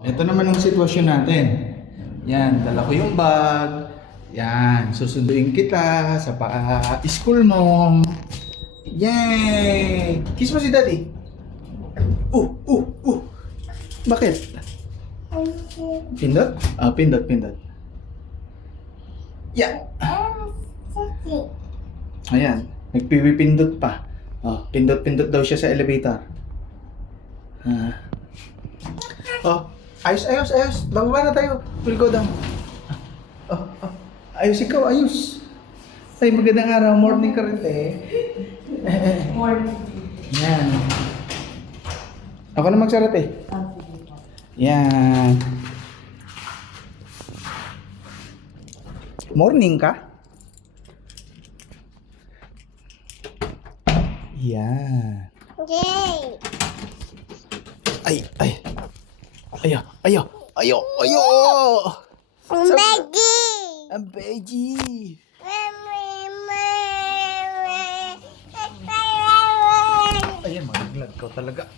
Ito naman ang sitwasyon natin. Yan, dala ko yung bag. Yan, susunduin kita sa school mo. Yay! Kiss mo si daddy. Bakit? Pindot? Pindot, pindot. Yan. Ayan, nagpipindot pa. Pindot-pindot daw siya sa elevator. Ayos. Bababa na tayo. We'll go down. Ayos ikaw, ayos. Ay, magandang araw. Morning ka rin, Morning. Yan. Ako na magsarat Yan. Morning ka? Yan. Yay! Ayo. Ang Becky! Ang Beji. Ayan, malaglag ka talaga.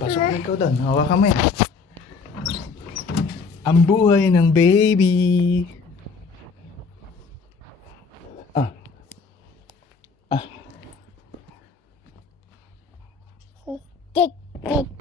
Pasok na ikaw doon. Hawakan mo yan. Ang buhay ng baby. Tick, tick.